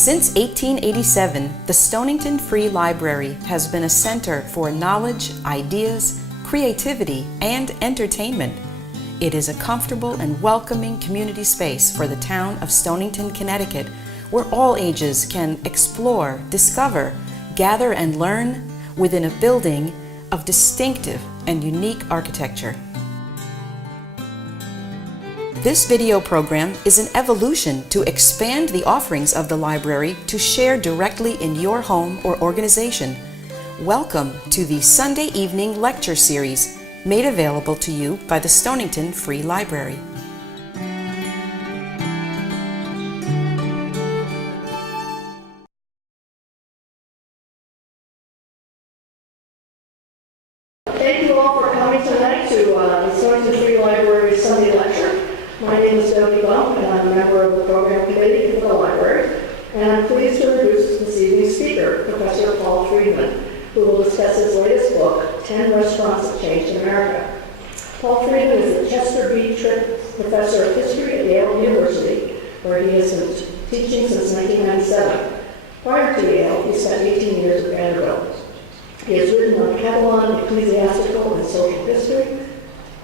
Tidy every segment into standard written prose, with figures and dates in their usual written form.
Since 1887, the Stonington Free Library has been a center for knowledge, ideas, creativity, and entertainment. It is a comfortable and welcoming community space for the town of Stonington, Connecticut, where all ages can explore, discover, gather, and learn within a building of distinctive and unique architecture. This video program is an evolution to expand the offerings of the library to share directly in your home or organization. Welcome to the Sunday evening lecture series made available to you by the Stonington Free Library. Thank you all for coming tonight to the Stonington Free Library's Sunday lecture. My name is Delmonico, and I'm a member of the program committee for the library. And I'm pleased to introduce this evening's speaker, Professor Paul Freedman, who will discuss his latest book, 10 Restaurants That Changed America. Paul Freedman is a Chester Beach Professor of History at Yale University, where he has been teaching since 1997. Prior to Yale, he spent 18 years at Vanderbilt. He has written on Catalan, ecclesiastical, and social history.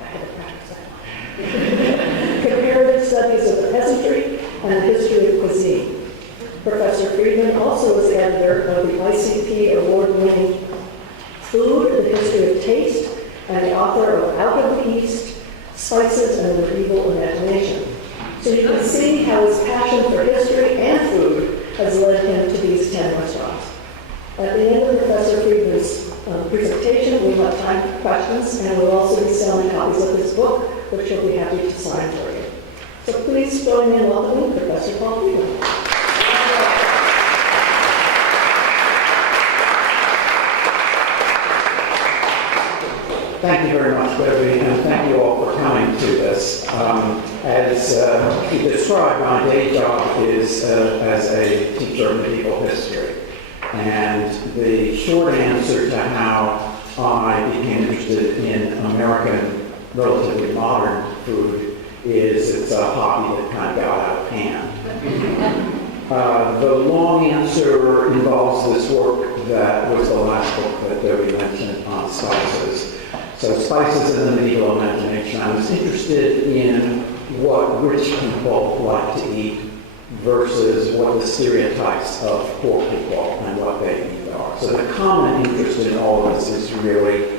I had to practice that one. Comparative studies of the peasantry and the history of cuisine. Professor Freedman also is editor of the ICP Award-winning Food, the History of Taste, and the author of Out of the East, Spices and the Evil Imagination. So you can see how his passion for history and food has led him to these 10 restaurants. At the end of Professor Freedman's presentation, we'll have time for questions, and we'll also be selling copies of his book, which he'll be happy to sign for you. So please join me in welcoming Professor Paul Freedman. Thank you very much, Debbie, and thank you all for coming to this. As he described, my day job is as a teacher of medieval history. And the short answer to how I became interested in American, relatively modern food is it's a hobby that kind of got out of hand. The long answer involves this work that was the last book that Debbie mentioned on spices. So spices in the medieval imagination. I was interested in what rich people like to eat versus what the stereotypes of poor people and what they eat are. So the common interest in all of this is really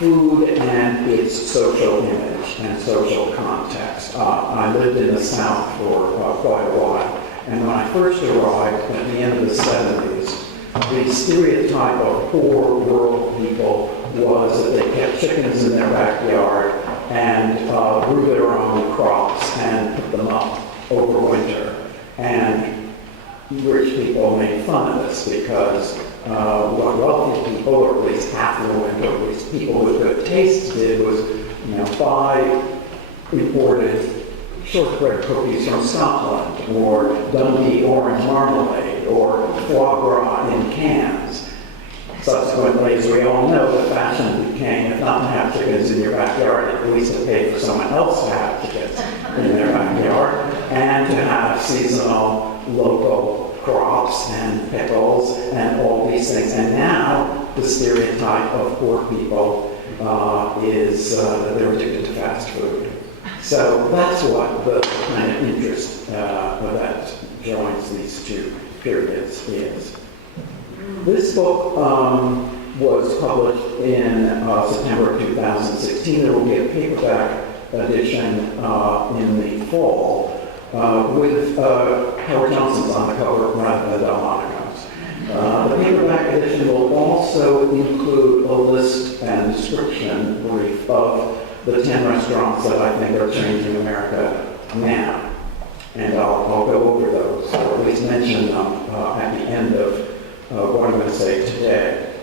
food and its social image and social context. I lived in the South for quite a while, and when I first arrived at the end of the 70s, the stereotype of poor rural people was that they kept chickens in their backyard and grew their own crops and put them up over winter. And rich people made fun of this because what wealthy people, or at least affluent, or at least people with good taste did was, buy imported shortbread cookies from Scotland, or Dundee orange marmalade, or foie gras in cans. Subsequently, as we all know, the fashion became, if not to have chickens in your backyard, at least to pay for someone else to have chickens in their backyard, and to have seasonal local crops and pickles and all these things. And now the stereotype of poor people is that they're addicted to fast food. So that's what the kind of interest that joins these two periods is. This book was published in September 2016. There will be a paperback edition in the fall with Howard Johnson's on the cover rather than Delmonico's. The paperback edition will also include a list and description brief of the 10 restaurants that I think are changing America now. And I'll go over those, or at least mention them at the end of what I'm going to say today.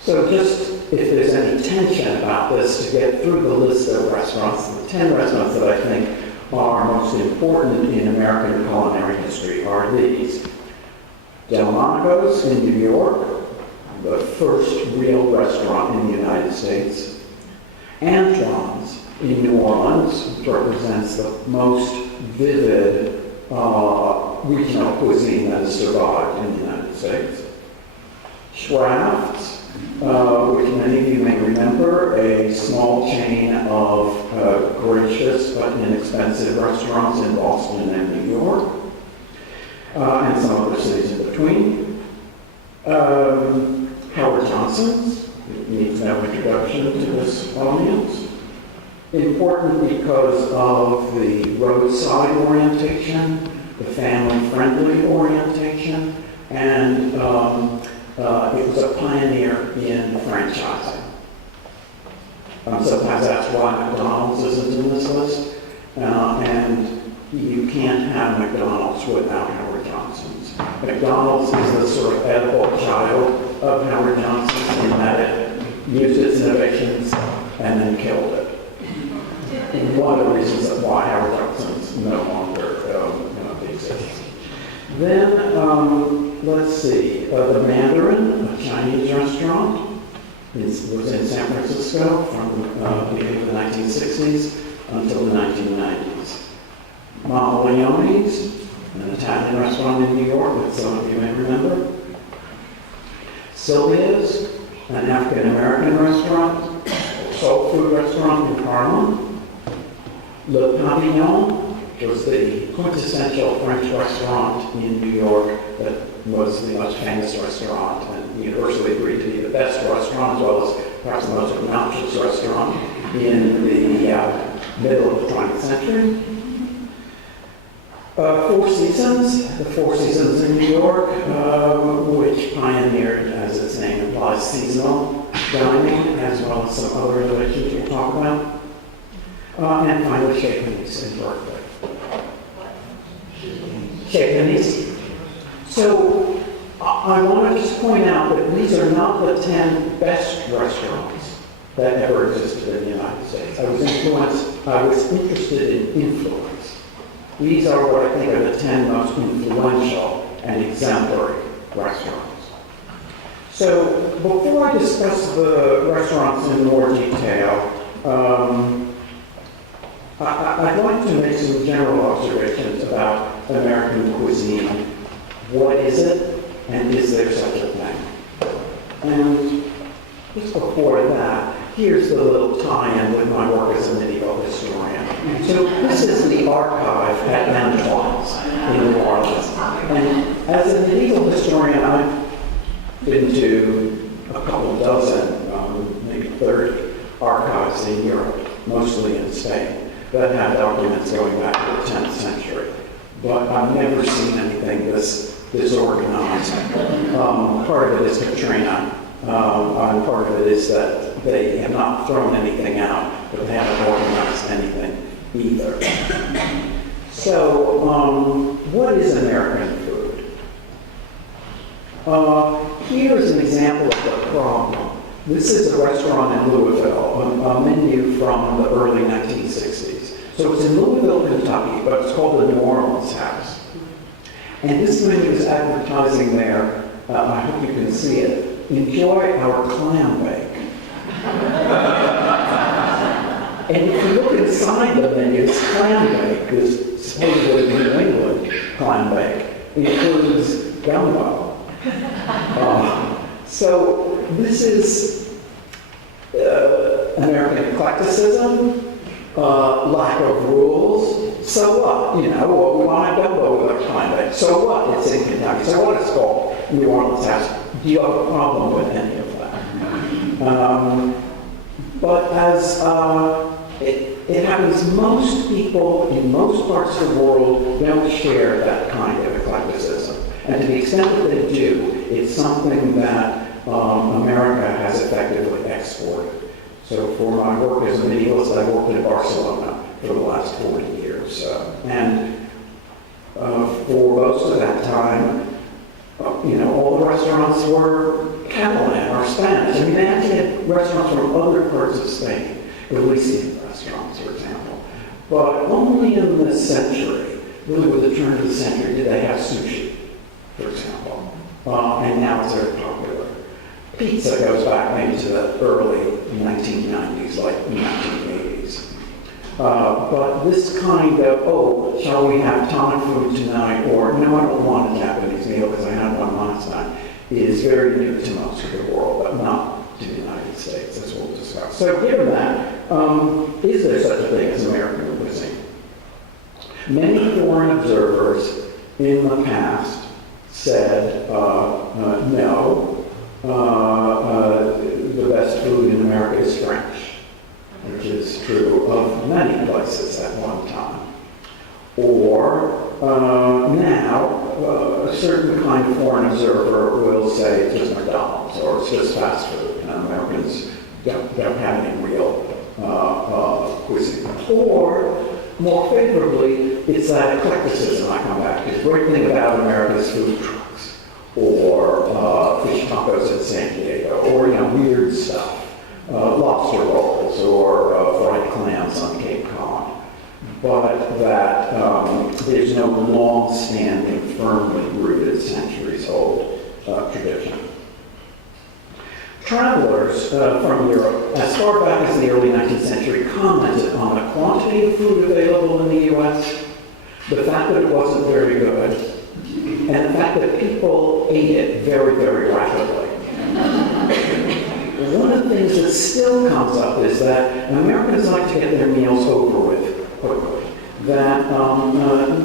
So just if there's any tension about this, to get through the list of restaurants, the 10 restaurants that I think are most important in American culinary history are these. Delmonico's in New York, the first real restaurant in the United States. Antoine's in New Orleans, which represents the most vivid regional cuisine that has survived in the United States. Schraft's, which many of you may remember, a small chain of gracious but inexpensive restaurants in Boston and New York, and some other cities in between. Howard Johnson's, needs no introduction to this audience. Important because of the roadside orientation, the family-friendly orientation, and it was a pioneer in franchising. Sometimes that's why McDonald's isn't in this list, and you can't have McDonald's without Howard Johnson's. McDonald's is the sort of edible child of Howard Johnson's in that it used its innovations and then killed it. One of the reasons why Howard Johnson's no longer exists. Then, let's see, the Mandarin, a Chinese restaurant, was in San Francisco from the beginning of the 1960s until the 1990s. Mama Leone's, an Italian restaurant in New York that some of you may remember. Sylvia's, an African-American restaurant, soul food restaurant in Harlem. Le Pavillon was the quintessential French restaurant in New York that was the most famous restaurant and universally agreed to be the best restaurant, as well as perhaps the most obnoxious restaurant in the middle of the 20th century. Four Seasons, the Four Seasons in New York, which pioneered, as its name implies, seasonal dining, as well as some other innovations we'll talk about. And finally, Chez Panisse in Berkeley. Chez Panisse. So I want to just point out that these are not the 10 best restaurants that ever existed in the United States. I was interested in influence. These are what I think are the 10 most influential and exemplary restaurants. So before I discuss the restaurants in more detail, I'd like to make some general observations about American cuisine. What is it, and is there such a thing? And just before that, here's the little tie-in with my work as a medieval historian. So this is the archive at Antoine's in New Orleans. And as a medieval historian, I've been to a couple dozen, maybe 30 archives in Europe, mostly in Spain, that have documents going back to the 10th century. But I've never seen anything this organized. Part of it is Katrina, and part of it is that they have not thrown anything out, but they haven't organized anything either. So, what is American food? Here is an example of the problem. This is a restaurant in Louisville, a menu from the early 1960s. So it's in Louisville, Kentucky, but it's called the New Orleans House. And this menu is advertising there, I hope you can see it, enjoy our clam bake. And if you look inside the menu, this clam bake is supposedly New England clam bake. It includes gumbo. So this is American eclecticism, lack of rules. So what? You know, well, we want to gumbo with our clam bake. So what? It's in Kentucky. So what? It's called New Orleans House. Do you have a problem with any of that? But as it happens, most people in most parts of the world don't share that kind of eclecticism. And to the extent that they do, it's something that America has effectively exported. So for my work as a medievalist, I worked in Barcelona for the last 40 years. And for most of that time, all the restaurants were Catalan or Spanish. I mean, they actually had restaurants from other parts of Spain, Galician restaurants, for example. But only in this century, really with the turn of the century, did they have sushi, for example. And now it's very popular. Pizza goes back maybe to the early 1990s, like 1980s. But this kind of, oh, shall we have Thai food tonight? Or, no, I don't want a Japanese meal because I had one last night, is very new to most of the world, but not to the United States, as we'll discuss. So given that, is there such a thing as American cuisine? Many foreign observers in the past said, no, the best food in America is French, which is true of many places at one time. Or now, a certain kind of foreign observer will say it's just McDonald's or it's just fast food. You know, Americans don't have any real cuisine. Or, more favorably, it's that eclecticism I come back to. The great thing about America's food trucks, or fish tacos in San Diego, or weird stuff, lobster rolls, or fried clams on Cape Cod. But that there's no long-standing, firmly rooted, centuries-old tradition. Travelers from Europe, as far back as the early 19th century, commented on the quantity of food available in the U.S., the fact that it wasn't very good, and the fact that people ate it very, very rapidly. One of the things that still comes up is that Americans like to get their meals over with quickly, that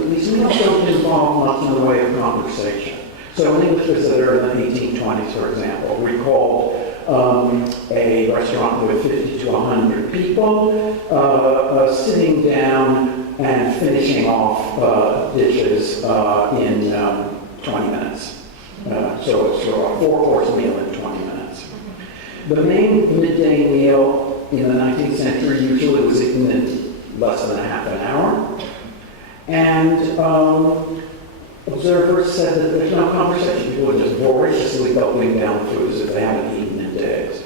these meals don't involve much in the way of conversation. So an English visitor in the 1820s, for example, recalled a restaurant with 50 to 100 people sitting down and finishing off dishes in 20 minutes. So it's sort of a 4-course meal in 20 minutes. The main midday meal in the 19th century usually was eaten in less than a half an hour. And observers said that there's no conversation. People are just voraciously gulping down food as if they haven't eaten in days.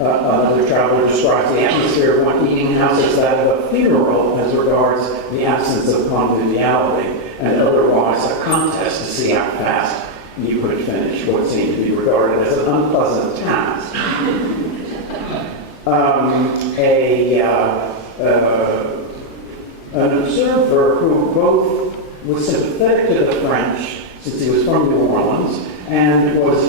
Another traveler describes the atmosphere of one eating house as that of a funeral as regards the absence of conviviality, and otherwise a contest to see how fast you could finish what seemed to be regarded as an unpleasant task. An observer who both was sympathetic to the French, since he was from New Orleans, and was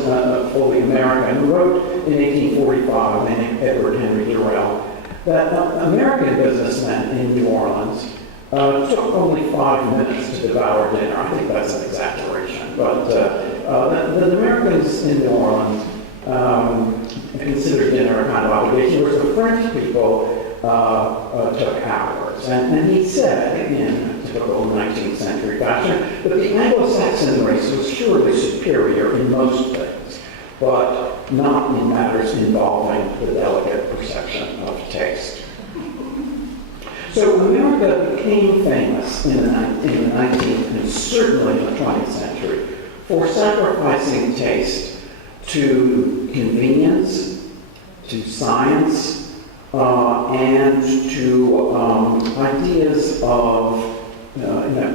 fully American, wrote in 1845, named Edward Henry Durrell, that American businessmen in New Orleans took only 5 minutes to devour dinner. I think that's an exaggeration, but the Americans in New Orleans considered dinner a kind of obligation, whereas the French people took hours. And he said, in typical 19th century fashion, that the Anglo-Saxon race was surely superior in most things, but not in matters involving the delicate perception of taste. So America became famous in the 19th and certainly in the 20th century for sacrificing taste to convenience, to science, and to ideas of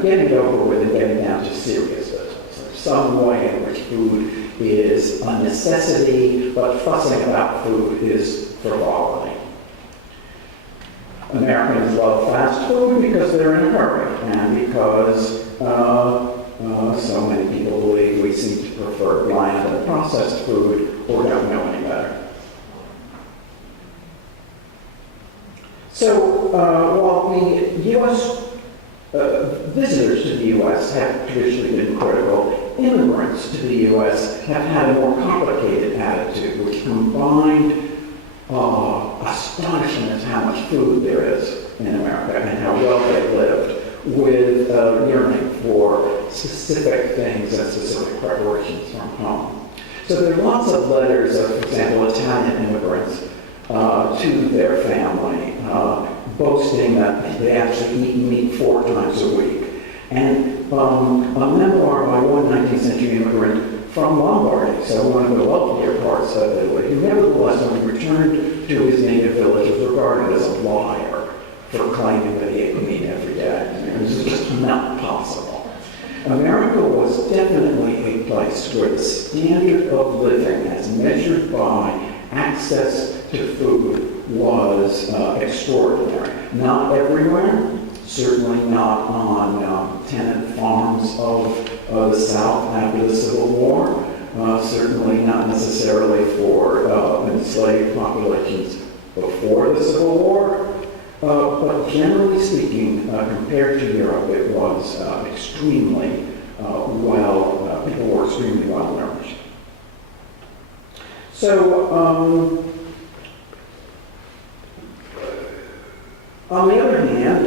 getting over with and getting down to serious business. There's some way in which food is a necessity, but fussing about food is frivolity. Americans love fast food because they're in a hurry, and because so many people believe we seem to prefer bland and processed food or don't know any better. So while the U.S. Visitors to the U.S. have traditionally been critical, immigrants to the U.S. have had a more complicated attitude, which combined astonishment at how much food there is in America and how well they lived, with yearning for specific things and specific preparations from home. So there are lots of letters of, for example, Italian immigrants to their family, boasting that they actually eat meat 4 times a week. And a memoir by one 19th century immigrant from Lombardy, so one of the wealthier parts of Italy, who nevertheless, when he returned to his native village, was regarded as a liar for claiming that he ate meat every day. It was just not possible. America was definitely a place where the standard of living, as measured by access to food, was extraordinary. Not everywhere, certainly not on tenant farms of the South after the Civil War, certainly not necessarily for enslaved populations before the Civil War, but generally speaking, compared to Europe, it was extremely people were extremely well nourished. So, on the other hand,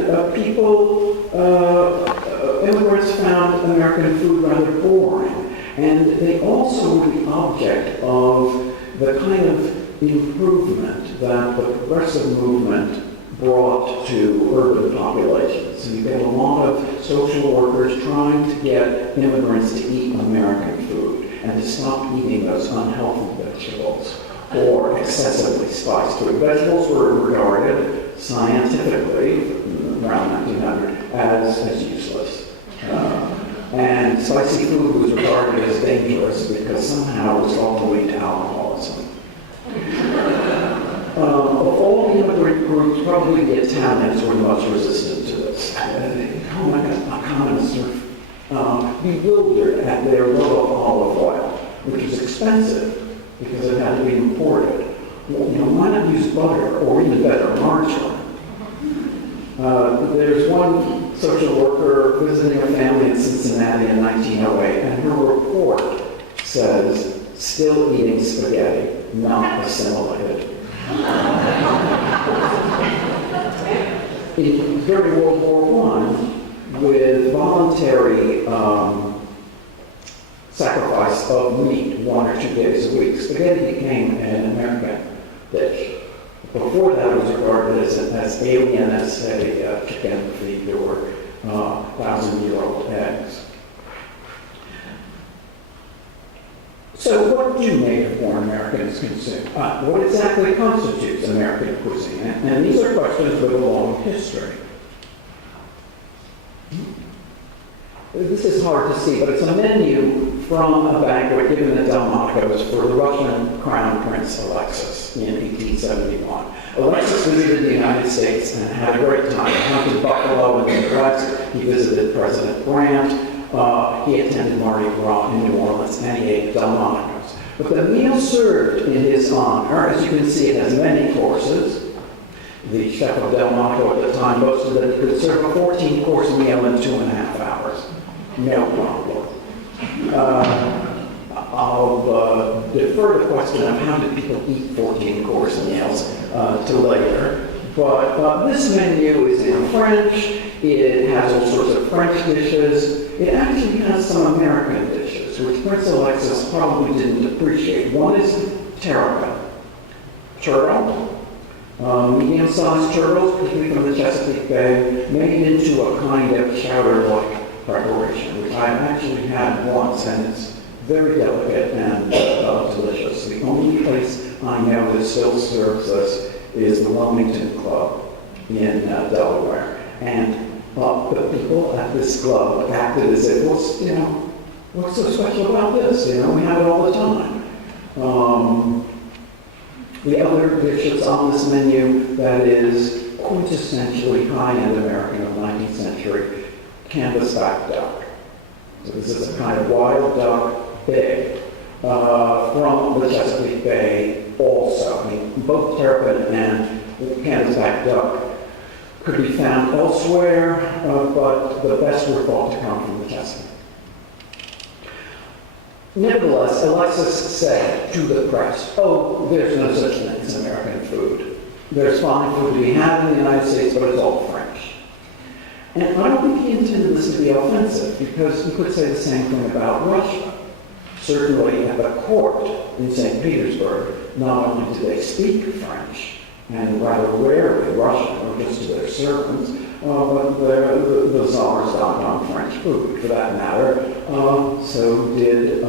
immigrants found American food rather boring, and they also were the object of the kind of improvement that the progressive movement brought to urban populations. So you get a lot of social workers trying to get immigrants to eat American food and to stop eating those unhealthy vegetables or excessively spiced food. Vegetables were regarded scientifically around 1900 as useless. And spicy food was regarded as dangerous because somehow it was thought to lead to alcoholism. Of all the immigrant groups, probably the Italians were the most resistant to this. Economists were bewildered at their love of olive oil, which was expensive because it had to be imported. Why not use butter or even better, margarine? There's one social worker visiting a family in Cincinnati in 1908, and her report says, "Still eating spaghetti, not assimilated." During World War I, with voluntary sacrifice of meat 1 or 2 days a week, spaghetti became an American dish. Before that, it was regarded as alien as, say, chicken feed or 1,000-year-old eggs. So what do native-born Americans consume? What exactly constitutes American cuisine? And these are questions with a long history. This is hard to see, but it's a menu from a banquet given at Delmonico's for the Russian Crown Prince Alexis in 1871. Alexis visited the United States and had a great time. He hunted buffalo in the West. He visited President Grant. He attended Mardi Gras in New Orleans, and he ate Delmonico's. But the meal served in his honor, as you can see, it has many courses. The chef of Delmonico at the time boasted that he could serve a 14-course meal in 2.5 hours. No problem. I'll defer the question of how do people eat 14-course meals to later. But this menu is in French. It has all sorts of French dishes. It actually has some American dishes, which Prince Alexis probably didn't appreciate. One is terrapin, turtle, medium-sized turtles, particularly from the Chesapeake Bay, made into a kind of chowder-like preparation, which I've actually had once, and it's very delicate and delicious. The only place I know that still serves this is the Wilmington Club in Delaware. And the people at this club acted as if, what's so special about this? We have it all the time. The other dishes on this menu that is quintessentially high-end American of the 19th century, canvasback duck. So this is a kind of wild duck, big, from the Chesapeake Bay also. I mean, both terrapin and canvasback duck could be found elsewhere, but the best were thought to come from the Chesapeake. Nevertheless, Alexis said to the press, there's no such thing as American food. There's fine food to be had in the United States, but it's all French. And I don't think he intended this to be offensive, because you could say the same thing about Russia. Certainly at the court in St. Petersburg, not only did they speak French, and rather rarely Russian, or just to their servants, but the Tsars dined on French food, for that matter. So did the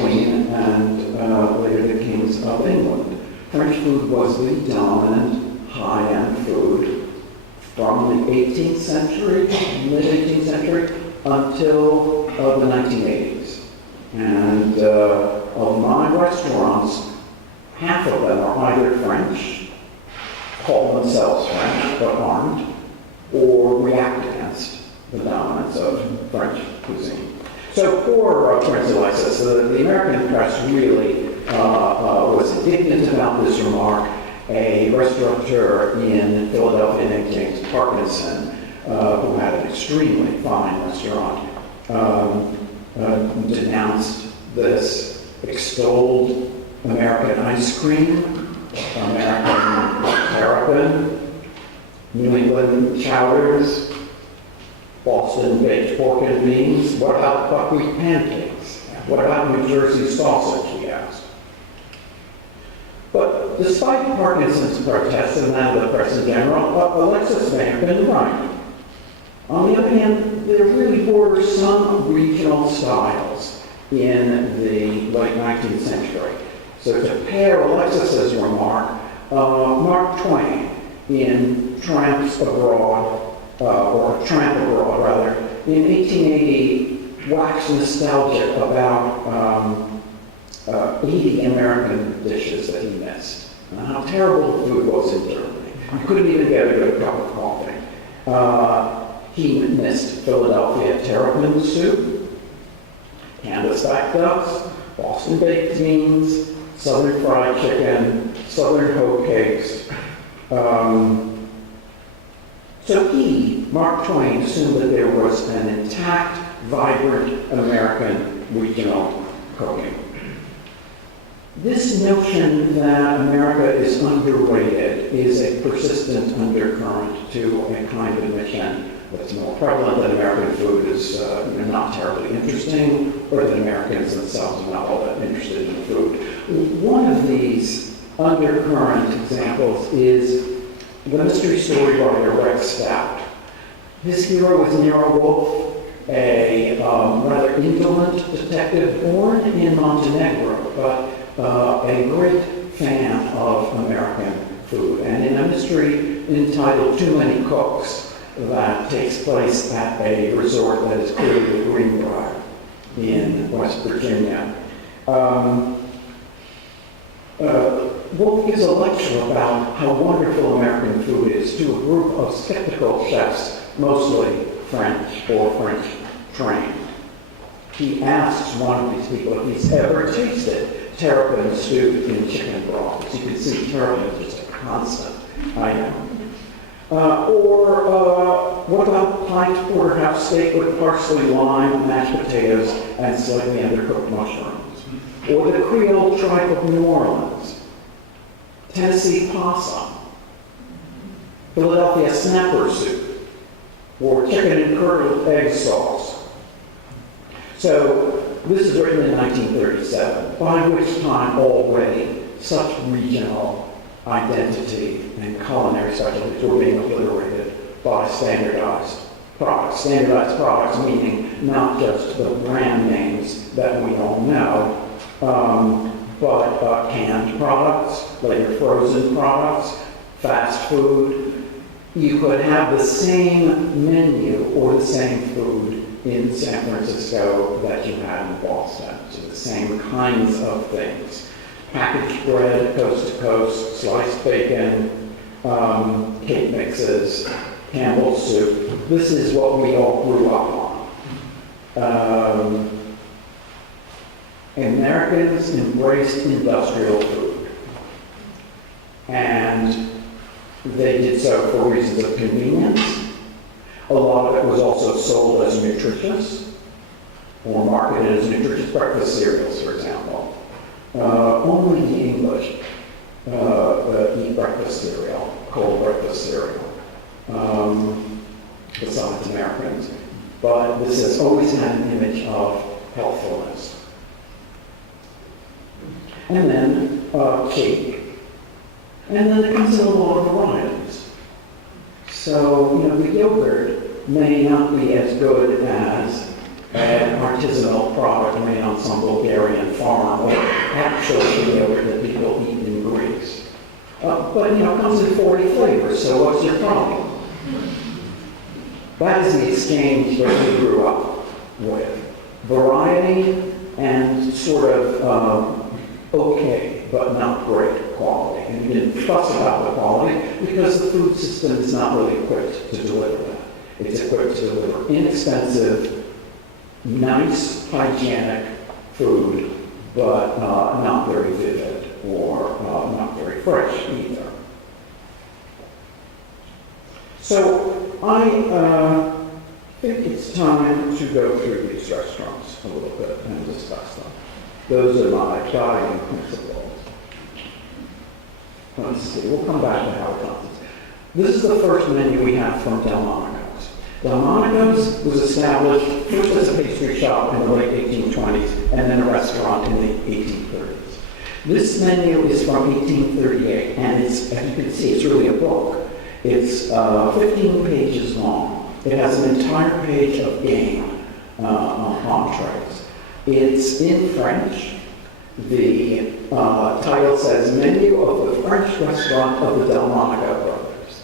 Queen and later the kings of England. French food was the dominant high-end food from the 18th century, mid-18th century, until the 1980s. And of my restaurants, half of them are either French, call themselves French, but aren't, or react against the dominance of French cuisine. So for Prince Alexis, the American press really was indignant about this remark. A restaurateur in Philadelphia named James Parkinson, who had an extremely fine restaurant, denounced this, extolled American ice cream, American terrapin, New England chowders, Boston baked pork and beans. What about buckwheat pancakes? What about New Jersey sausage, he asked. But despite Parkinson's protests and that of the press in general, Alexis may have been right. On the other hand, there really were some regional styles in the late 19th century. So to pair Alexis's remark, Mark Twain in Tramps Abroad, or Tramp Abroad rather, in 1880 waxed nostalgic about 80 American dishes that he missed, and how terrible the food was in Germany. You couldn't even get a good cup of coffee. He missed Philadelphia terrapin soup, canvas-back ducks, Boston baked beans, Southern fried chicken, Southern hoe cakes. So he, Mark Twain, assumed that there was an intact, vibrant American regional cooking. This notion that America is underrated is a persistent undercurrent to a kind of mission that's more prevalent that American food is not terribly interesting, or that Americans themselves are not all that interested in food. One of these undercurrent examples is the mystery story writer Rex Stout. His hero was Nero Wolfe, a rather indolent detective born in Montenegro, but a great fan of American food. And in a mystery entitled Too Many Cooks, that takes place at a resort that is clearly the Greenbrier in West Virginia. Wolfe gives a lecture about how wonderful American food is to a group of skeptical chefs, mostly French or French trained. He asks one of these people if he's ever tasted terrapin stewed in chicken broth. As you can see, terrapin is just a constant item. What about pint porterhouse steak with parsley, lime, mashed potatoes, and slightly undercooked mushrooms? Or the Creole tripe of New Orleans, Tennessee possum, Philadelphia snapper soup, or chicken and curdled egg sauce. So this is written in 1937, by which time already such regional identity and culinary specialties were being obliterated by standardized products. Standardized products meaning not just the brand names that we all know, but canned products, later frozen products, fast food. You could have the same menu or the same food in San Francisco that you had in Boston. So the same kinds of things. Packaged bread, coast to coast, sliced bacon, cake mixes, Campbell's soup. This is what we all grew up on. Americans embraced industrial food. And they did so for reasons of convenience. A lot of it was also sold as nutritious, or marketed as nutritious breakfast cereals, for example. Only the English eat breakfast cereal, cold breakfast cereal, besides Americans. But this has always had an image of healthfulness. And then cake. And then it comes in a lot of varieties. So, the yogurt may not be as good as an artisanal product made on some Bulgarian farm, or actually yogurt that people eat in Greece. But it comes in 40 flavors, so what's your problem? That is the exchange that we grew up with. Variety and sort of okay, but not great quality. And we didn't fuss about the quality because the food system is not really equipped to deliver that. It's equipped to deliver inexpensive, nice, hygienic food, but not very vivid or not very fresh either. So I think it's time to go through these restaurants a little bit and discuss them. Those are my guiding principles. Let's see, we'll come back to how it comes. This is the first menu we have from Delmonico's. Delmonico's was established first as a pastry shop in the late 1820s and then a restaurant in the 1830s. This menu is from 1838, and it's, as you can see, it's really a book. It's 15 pages long. It has an entire page of game entrees. It's in French. The title says Menu of the French Restaurant of the Delmonico Brothers.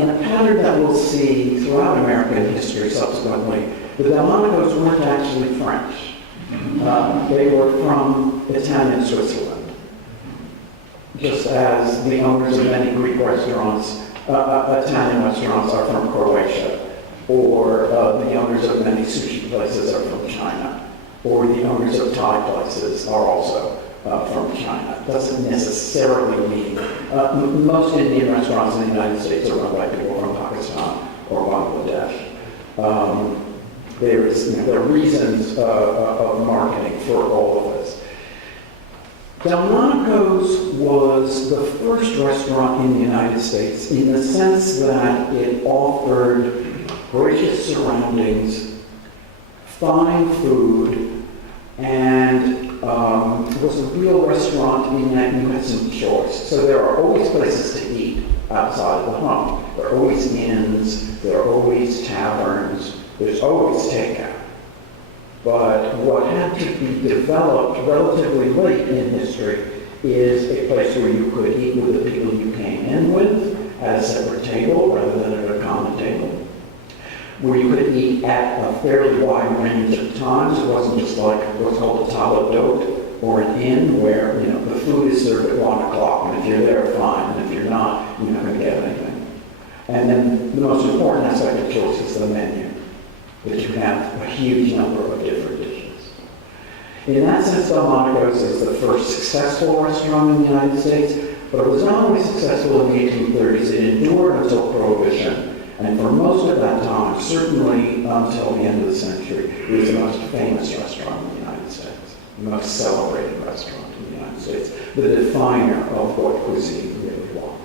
In a pattern that we'll see throughout American history subsequently, the Delmonicos weren't actually French. They were from Italian Switzerland, just as the owners of many Greek restaurants, Italian restaurants are from Croatia, or the owners of many sushi places are from China, or the owners of Thai places are also from China. Doesn't necessarily mean, most Indian restaurants in the United States are run by people from Pakistan or Bangladesh. There are reasons of marketing for all of this. Delmonico's was the first restaurant in the United States in the sense that it offered gracious surroundings, fine food, and was a real restaurant in that you had some choice. So there are always places to eat outside of the home. There are always inns, there are always taverns, there's always takeout. But what had to be developed relatively late in history is a place where you could eat with the people you came in with at a separate table rather than at a common table, where you could eat at a fairly wide range of times. It wasn't just like what's called a table d'hôte or an inn where the food is served at 1 o'clock, and if you're there, fine, and if you're not, you're not going to get anything. And then the most important aspect of choice is the menu, that you have a huge number of different dishes. In that sense, Delmonico's is the first successful restaurant in the United States, but it was not only successful in the 1830s, it endured until Prohibition. And for most of that time, certainly until the end of the century, it was the most famous restaurant in the United States, the most celebrated restaurant in the United States, the definer of what cuisine really was.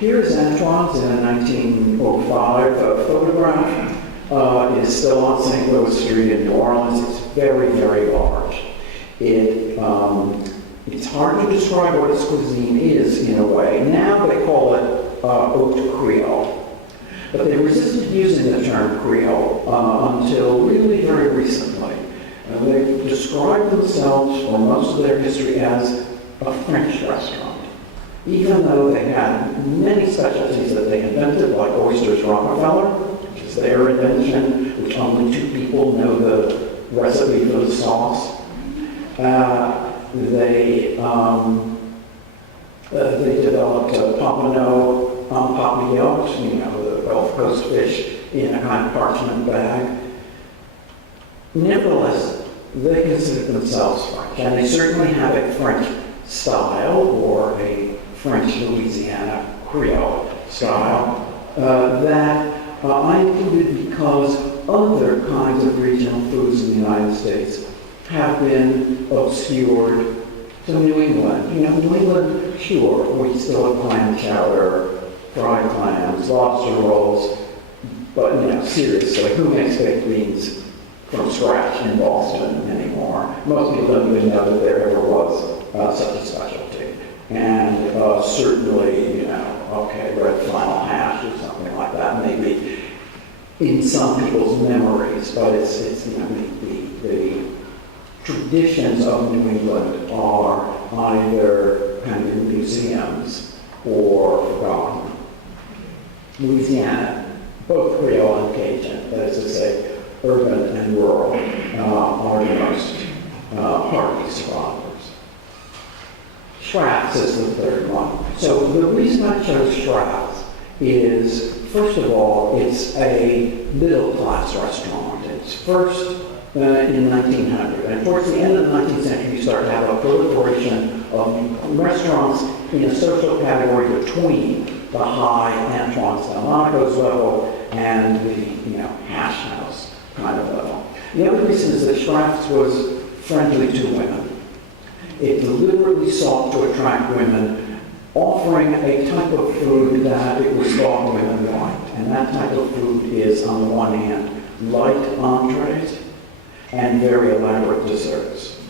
Here's Antoine's in a 1905 photograph. It is still on St. Louis Street in New Orleans. It's very, very large. It's hard to describe what its cuisine is in a way. Now they call it haute Creole. But they resisted using the term Creole until really very recently. They described themselves for most of their history as a French restaurant, even though they had many specialties that they invented, like oysters Rockefeller, which is their invention, which only 2 people know the recipe for the sauce. They developed pompano papillotes, the Gulf Coast fish in a kind of parchment bag. Nevertheless, they consider themselves French, and they certainly have a French style or a French Louisiana Creole style that I included because other kinds of regional foods in the United States have been obscured to New England. New England, sure, we still have clam chowder, fried clams, lobster rolls, but seriously, who makes baked beans from scratch in Boston anymore? Most people don't even know that there ever was such a specialty. And certainly, red flannel hash or something like that, maybe in some people's memories, but it's the traditions of New England are either kind of in museums or forgotten. Louisiana, both Creole and Cajun, that is to say, urban and rural, are the most hardy survivors. Scraps is the third one. So the reason I chose Scraps is, first of all, it's a middle-class restaurant. It's first in 1900. And towards the end of the 19th century, you start to have a proliferation of restaurants in a social category between the high Antoine's Delmonico's level and the hash house kind of level. The other reason is that Scraps was friendly to women. It deliberately sought to attract women, offering a type of food that it was thought women liked. And that type of food is, on the one hand, light entrees and very elaborate desserts.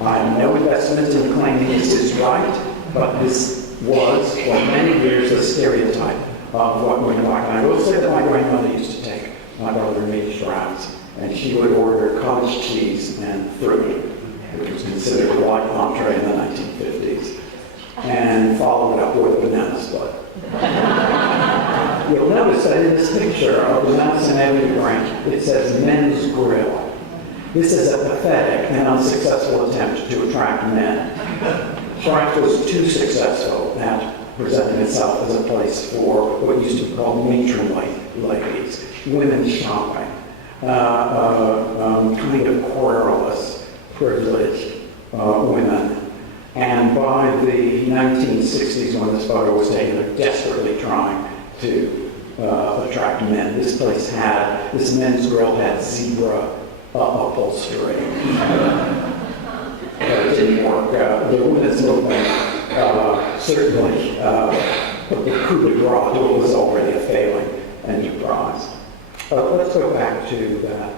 I have no investment in claiming this is right, but this was, for many years, a stereotype of what women like. And I will say that my grandmother used to take my brother and me to Scraps, and she would order cottage cheese and fruit, which was considered a light entree in the 1950s, and followed it up with banana split. You'll notice that in this picture of the Madison Avenue branch, it says Men's Grill. This is a pathetic and unsuccessful attempt to attract men. Scraps was too successful at presenting itself as a place for what used to be called matronly ladies, women shopping, kind of querulous, privileged women. And by the 1960s, when this photo was taken, they're desperately trying to attract men. This place had, this Men's Grill had zebra upholstery. It didn't work. The women's movement certainly put the coup de grace to what was already a failing enterprise. Let's go back to that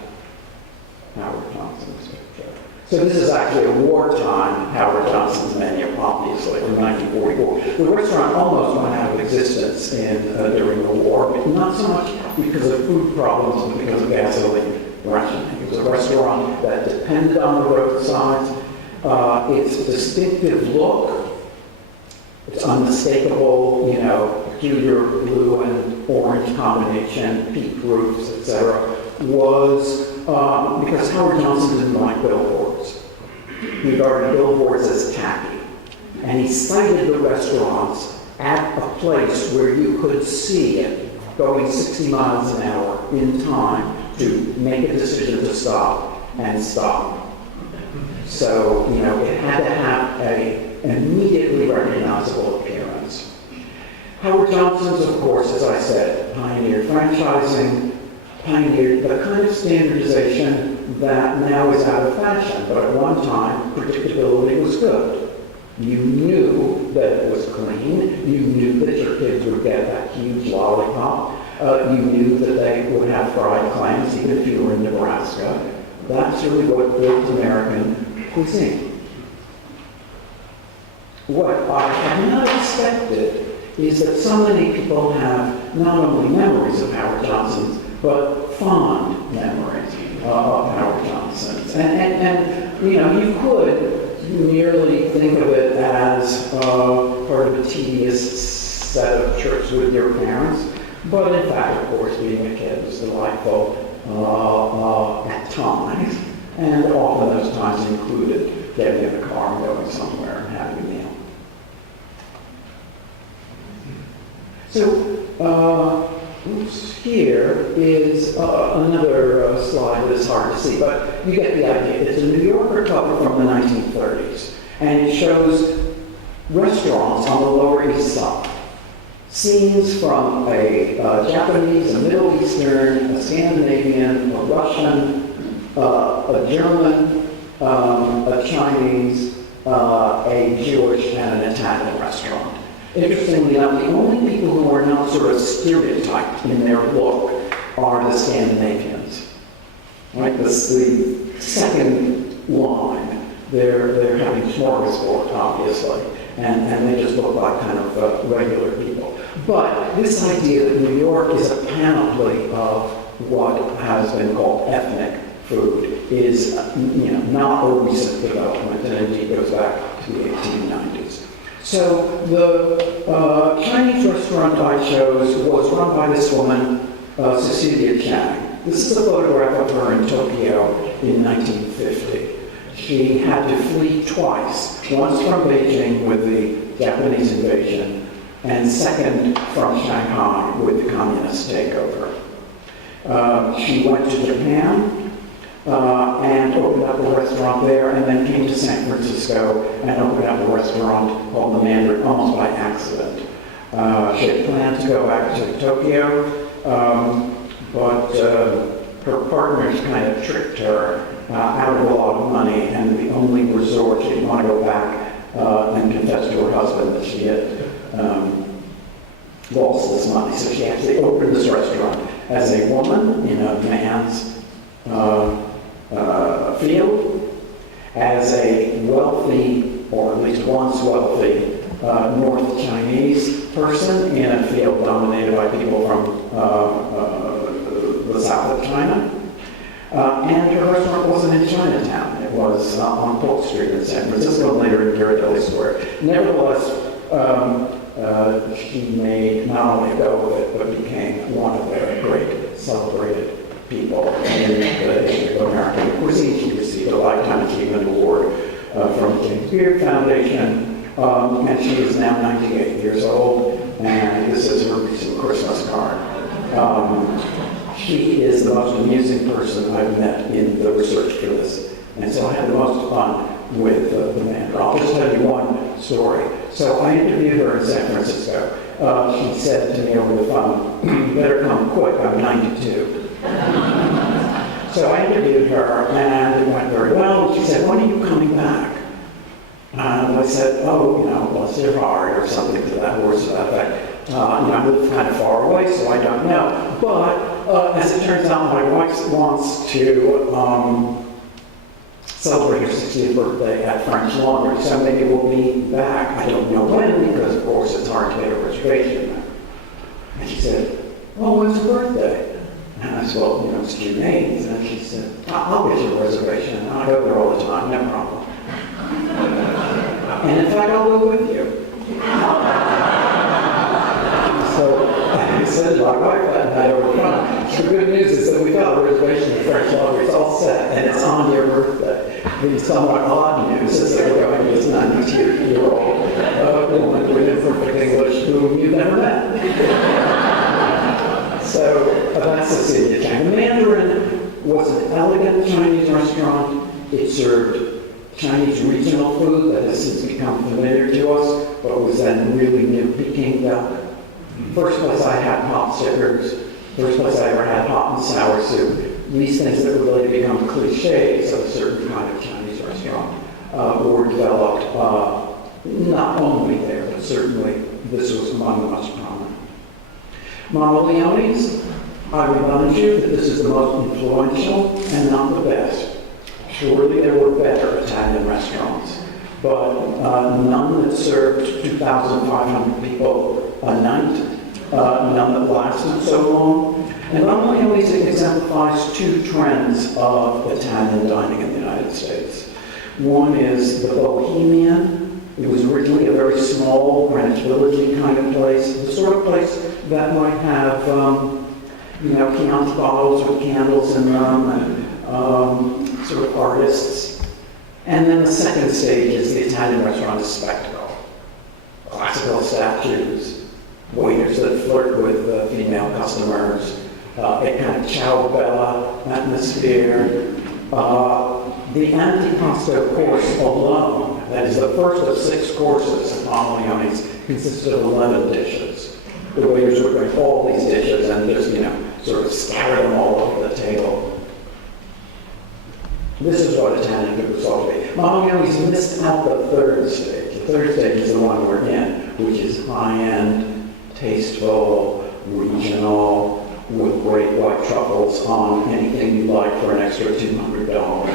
Howard Johnson's picture. So this is actually a wartime Howard Johnson's menu, obviously, from 1944. The restaurant almost went out of existence during the war, but not so much because of food problems, but because of gasoline rationing. It was a restaurant that depended on the roadsides. Its distinctive look, its unmistakable, peculiar blue and orange combination, peak roofs, etc., was because Howard Johnson didn't like billboards. He regarded billboards as tacky. And he cited the restaurants at a place where you could see it going 60 miles an hour in time to make a decision to stop and stop. So, it had to have an immediately recognizable appearance. Howard Johnson's, of course, as I said, pioneered franchising, pioneered the kind of standardization that now is out of fashion, but at one time, predictability was good. You knew that it was clean. You knew that your kids would get that huge lollipop. You knew that they would have fried clams, even if you were in Nebraska. That's really what built American cuisine. What I had not expected is that so many people have not only memories of Howard Johnson's, but fond memories of Howard Johnson's. And you could merely think of it as part of a tedious set of trips with your parents, but in fact, of course, being a kid was delightful at times, and often those times included getting in a car and going somewhere and having a meal. So, here is another slide that is hard to see, but you get the idea. It's a New Yorker cover from the 1930s, and it shows restaurants on the Lower East Side. Scenes from a Japanese, a Middle Eastern, a Scandinavian, a Russian, a German, a Chinese, a Jewish, and an Italian restaurant. Interestingly enough, the only people who are not sort of stereotyped in their look are the Scandinavians. Right? The second line, they're having smorgasbord, obviously, and they just look like kind of regular people. But this idea that New York is a panoply of what has been called ethnic food is, not a recent development, and indeed goes back to the 1890s. So the Chinese restaurant I chose was run by this woman, Cecilia Chang. This is a photograph of her in Tokyo in 1950. She had to flee twice, once from Beijing with the Japanese invasion, and second from Shanghai with the communist takeover. She went to Japan and opened up a restaurant there, and then came to San Francisco and opened up a restaurant called the Mandarin almost by accident. She had planned to go back to Tokyo, but her partners kind of tricked her out of a lot of money, and the only resort, she didn't want to go back and confess to her husband that she had lost this money. So she actually opened this restaurant as a woman in a man's field, as a wealthy, or at least once wealthy, North Chinese person in a field dominated by people from the south of China. And her restaurant wasn't in Chinatown. It was on Polk Street in San Francisco, and later in Ghirardelli Square. Nevertheless, she made not only a go of it, but became one of the great celebrated people in the history of American cuisine. She received a Lifetime Achievement Award from the James Beard Foundation, and she is now 98 years old, and this is her recent Christmas card. She is the most amusing person I've met in the research for this, and so I had the most fun with the man. I'll just tell you one story. So I interviewed her in San Francisco. She said to me over the phone, "You better come quick, I'm 92. So I interviewed her, and it went very well. And she said, "When are you coming back?" And I said, "Oh, bless your heart," or something to that horse to that effect. I live kind of far away, so I don't know. But as it turns out, my wife wants to celebrate her 60th birthday at French Laundry, so maybe we'll be back. I don't know when, because of course it's hard to get a reservation. And she said, "Well, when's her birthday?" And I said, "Well, it's June 8th. And she said, "I'll get you a reservation. And I go there all the time, no problem." And in fact, I'll go with you. So I said to my wife that night over the phone, the good news is that we got a reservation at French Laundry. It's all set, and it's on your birthday. The somewhat odd news is that we're going to this 92-year-old woman with imperfect English whom you've never met. So that's Cecilia Chang. The Mandarin was an elegant Chinese restaurant. It served Chinese regional food that has since become familiar to us, but was then really new Peking duck. First place I had hot stickers. First place I ever had hot and sour soup. These things that would later become cliches of a certain kind of Chinese restaurant were developed not only there, but certainly this was among the most prominent. Mama Leone's, I remind you that this is the most influential and not the best. Surely there were better Italian restaurants, but none that served 2,500 people a night, none that lasted so long. And Mama Leone's exemplifies two trends of Italian dining in the United States. One is the bohemian. It was originally a very small Greenwich Village kind of place, the sort of place that might have, Chianti bottles with candles in them and sort of artists. And then the second stage is the Italian restaurant spectacle. Classical statues, waiters that flirt with female customers, a kind of ciao bella atmosphere. The antipasto course alone, that is the first of 6 courses at Mama Leone's, consisted of 11 dishes. The waiters would bring all these dishes and just, sort of scatter them all over the table. This is what Italian food was supposed to be. Mama Leone's missed out the third stage. The third stage is the one we're in, which is high-end, tasteful, regional, with great white truffles on anything you like for an extra $200.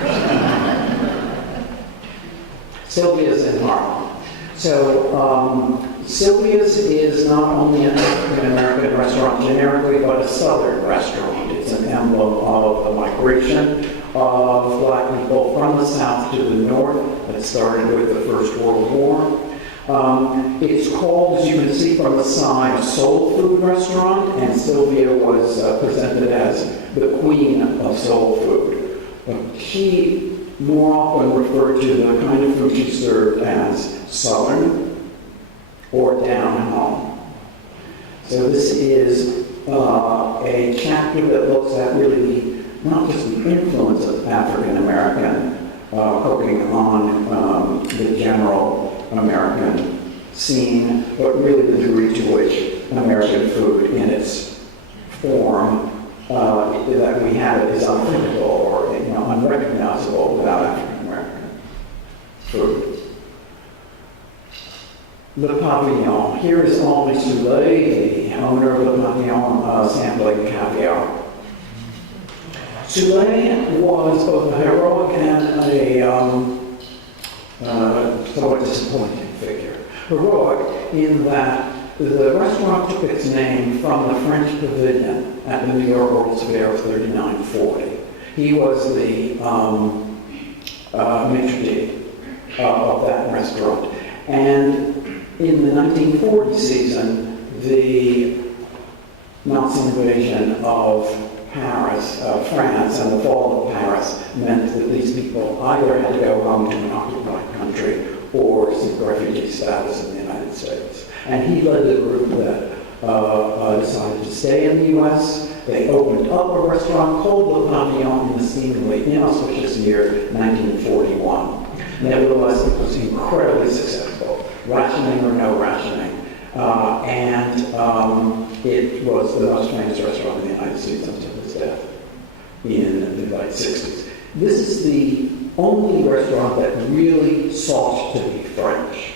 Sylvia's in Harlem. So Sylvia's is not only an African-American restaurant generically, but a Southern restaurant. It's an emblem of the migration of Black people from the South to the North that started with the First World War. It's called, as you can see from the sign, a soul food restaurant, and Sylvia was presented as the queen of soul food. She more often refer to the kind of food she served as Southern or down home. So this is a chapter that looks at really not just the influence of African American cooking on the general American scene, but really the degree to which American food in its form that we have is unthinkable or unrecognizable without African American food. Le Pavillon. Here is only Sylvia, the owner of Le Pavillon, sampling caviar. Sylvia was both a heroic and a somewhat disappointing figure. Heroic in that the restaurant took its name from the French pavilion at the New York World's Fair of 3940. He was the maitre d' of that restaurant. And in the 1940 season, the Nazi invasion of Paris, France, and the fall of Paris meant that these people either had to go home to an occupied country or seek refugee status in the United States. And he led the group that decided to stay in the U.S. They opened up a restaurant called Le Pavillon in the seemingly inauspicious year 1941. Nevertheless, it was incredibly successful, rationing or no rationing. And it was the most famous restaurant in the United States until his death in the late 60s. This is the only restaurant that really sought to be French.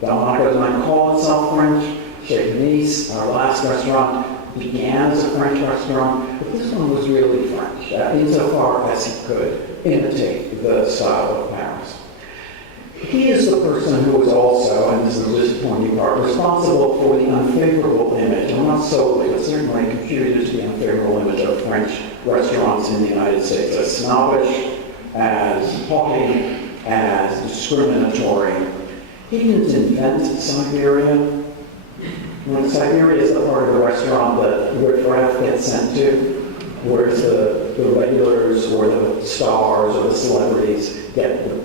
Delmonico doesn't call itself French. Chez Panisse, our last restaurant, began as a French restaurant, but this one was really French, insofar as he could imitate the style of Paris. He is the person who is also, and this is the disappointing part, responsible for the unfavorable image, and not solely, but certainly contributed to the unfavorable image of French restaurants in the United States as snobbish, as haughty, as discriminatory. He didn't invent Siberia. When Siberia is the part of the restaurant that riffraff gets sent to, whereas the regulars or the stars or the celebrities get the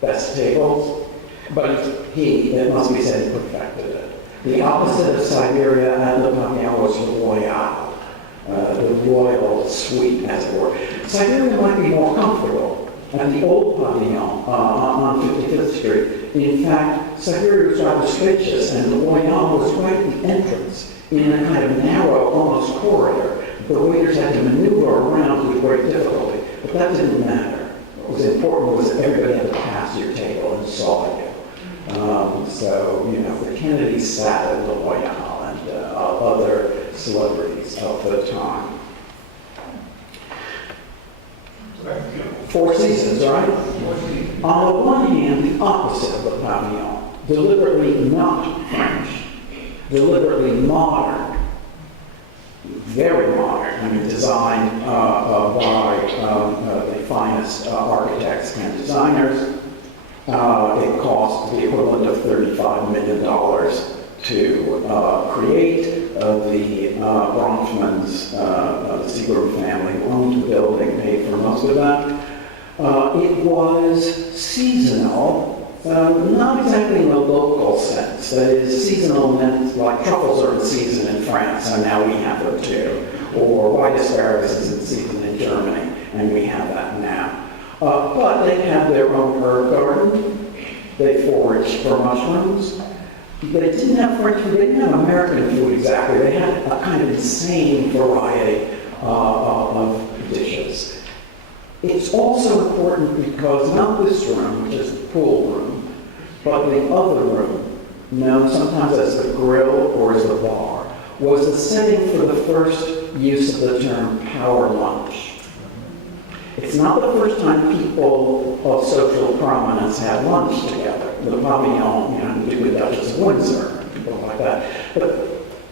best tables, but he, it must be said, he perfected it. The opposite of Siberia at Le Pavillon was royale, the royal suite, as it were. Siberia might be more comfortable at the old Pavillon on 55th Street. In fact, Siberia was rather spacious, and the royale was right at the entrance in a kind of narrow, almost corridor. The waiters had to maneuver around with great difficulty, but that didn't matter. What was important was that everybody had to pass your table and saw you. So, the Kennedys sat at the Royale and other celebrities of the time. Four Seasons, right? On the one hand, the opposite of the Pavillon, deliberately not French, deliberately modern, very modern, designed by the finest architects and designers. It cost the equivalent of $35 million to create. The Bronfmans, the Seagram family, who owned the building, paid for most of that. It was seasonal, not exactly in the local sense. That is, seasonal meant like truffles are in season in France, and now we have them too. Or white asparagus is in season in Germany, and we have that now. But they had their own herb garden. They foraged for mushrooms. They didn't have French food. They didn't have American food exactly. They had a kind of insane variety of dishes. It's also important because not this room, which is the pool room, but the other room, known sometimes as the grill or as the bar, was the setting for the first use of the term power lunch. It's not the first time people of social prominence had lunch together. Le Pavillon, with Duchess of Windsor, and people like that. But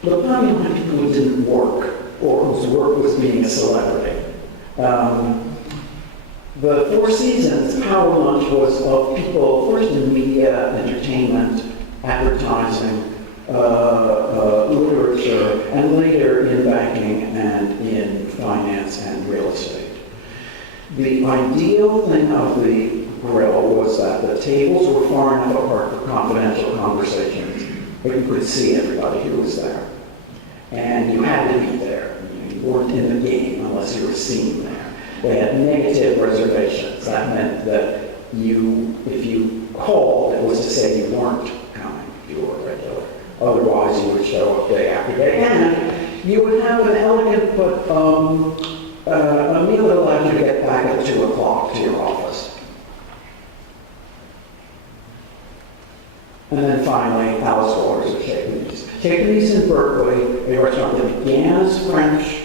Le Pavillon had people who didn't work, or whose work was being a celebrity. The Four Seasons power lunch was of people, first in media, entertainment, advertising, literature, and later in banking and in finance and real estate. The ideal thing of the grill was that the tables were far enough apart for confidential conversations, but you could see everybody who was there. And you had to be there. You weren't in the game unless you were seen there. They had negative reservations. That meant that if you called, it was to say you weren't coming, you were a regular. Otherwise, you would show up day after day. And you would have an elegant but a meal that allowed you to get back at 2 o'clock to your office. And then finally, Alice Waters at Chez Panisse. Chez Panisse in Berkeley, a restaurant that began as French,